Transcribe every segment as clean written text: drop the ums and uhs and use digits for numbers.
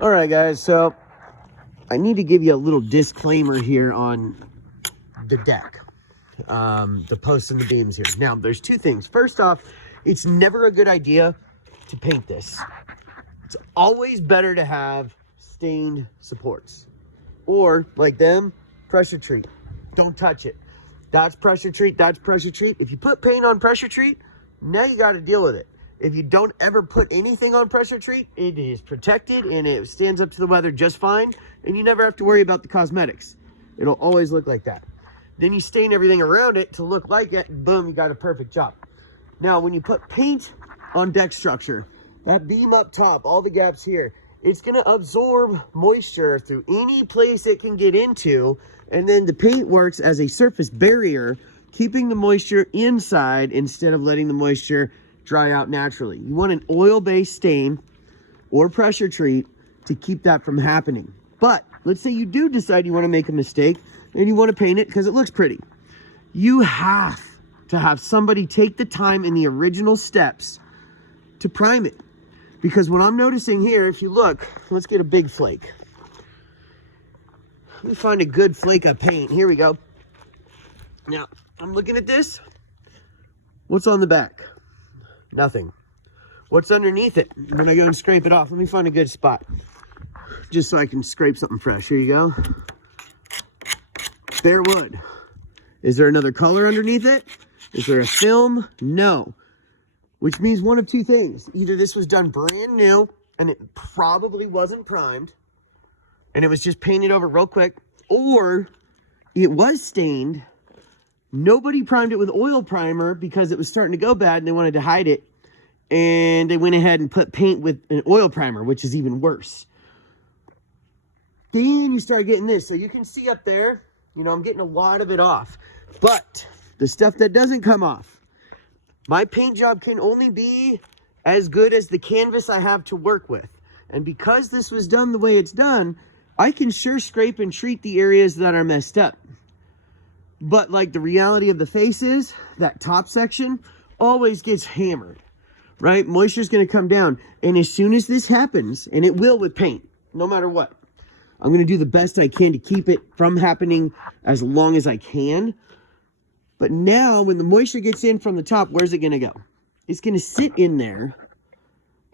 All right, guys, so I need to give you a little disclaimer here on the deck, the posts and the beams here. Now, there's two things. First off, it's never a good idea to paint this. It's always better to have stained supports, or like them, pressure treat. Don't touch it. That's pressure treat, that's pressure treat. If you put paint on pressure treat, now you got to deal with it. If you don't ever put anything on pressure treat, it is protected and it stands up to the weather just fine, and you never have to worry about the cosmetics. It'll always look like that. Then you stain everything around it to look like it, and boom, you got a perfect job. Now, when you put paint on deck structure, that beam up top, all the gaps here, it's going to absorb moisture through any place it can get into, and then the paint works as a surface barrier, keeping the moisture inside instead of letting the moisture dry out naturally. You want an oil-based stain or pressure treat to keep that from happening. But let's say you do decide you want to make a mistake and you want to paint it because it looks pretty. You have to have somebody take the time in the original steps to prime it. Because what I'm noticing here, if you look, let's get a big flake. Let me find a good flake of paint. Here we go. Now, I'm looking at this. What's on the back? Nothing. What's underneath it? When I go and scrape it off, let me find a good spot. Just so I can scrape something fresh. Here you go. Bare wood. Is there another color underneath it? Is there a film? No. Which means one of two things. Either this was done brand new and it probably wasn't primed and it was just painted over real quick, or it was stained. Nobody primed it with oil primer because it was starting to go bad and they wanted to hide it. And they went ahead and put paint with an oil primer, which is even worse. Then you start getting this. So you can see up there, you know, I'm getting a lot of it off. But the stuff that doesn't come off, my paint job can only be as good as the canvas I have to work with. And because this was done the way it's done, I can sure scrape and treat the areas that are messed up. But like the reality of the face is, that top section always gets hammered, right? Moisture is going to come down. And as soon as this happens, and it will with paint, no matter what, I'm going to do the best I can to keep it from happening as long as I can. But now when the moisture gets in from the top, where's it going to go? It's going to sit in there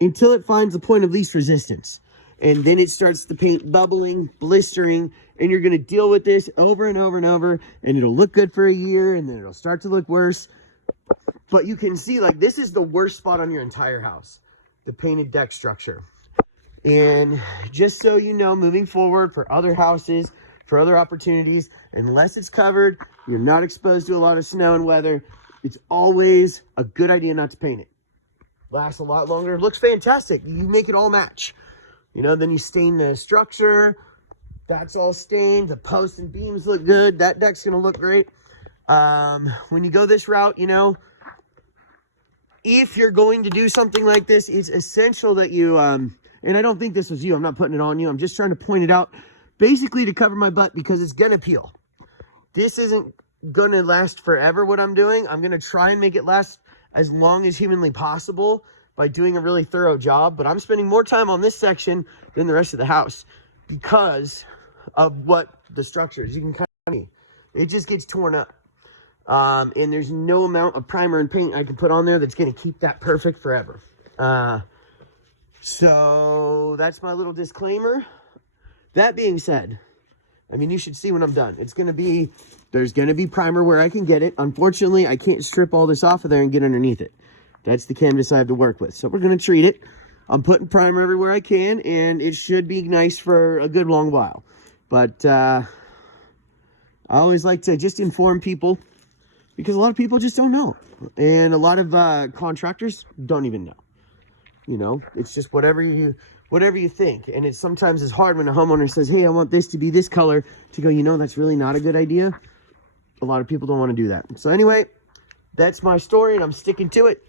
until it finds the point of least resistance. And then it starts the paint bubbling, blistering, and you're going to deal with this over and over and over, and it'll look good for a year, and then it'll start to look worse. But you can see, like, this is the worst spot on your entire house, the painted deck structure. And just so you know, moving forward for other houses, for other opportunities, unless it's covered, you're not exposed to a lot of snow and weather, it's always a good idea not to paint it. Lasts a lot longer, looks fantastic. You make it all match. You know, then you stain the structure. That's all stained. The posts and beams look good. That deck's going to look great. When you go this route, you know, if you're going to do something like this, it's essential that you, and I don't think this was you. I'm not putting it on you. I'm just trying to point it out basically to cover my butt because it's going to peel. This isn't going to last forever, what I'm doing. I'm going to try and make it last as long as humanly possible by doing a really thorough job, but I'm spending more time on this section than the rest of the house because of what the structure is. You can kind of see it just gets torn up. And there's no amount of primer and paint I can put on there that's going to keep that perfect forever. So that's my little disclaimer. That being said, I mean, you should see when I'm done. It's going to be, there's going to be primer where I can get it. Unfortunately, I can't strip all this off of there and get underneath it. That's the canvas I have to work with. So we're going to treat it. I'm putting primer everywhere I can, and it should be nice for a good long while. But I always like to just inform people because a lot of people just don't know. And a lot of contractors don't even know. You know, it's just whatever you think. And it's sometimes it's hard when a homeowner says, hey, I want this to be this color, to go, you know, that's really not a good idea. A lot of people don't want to do that. So anyway, that's my story, and I'm sticking to it.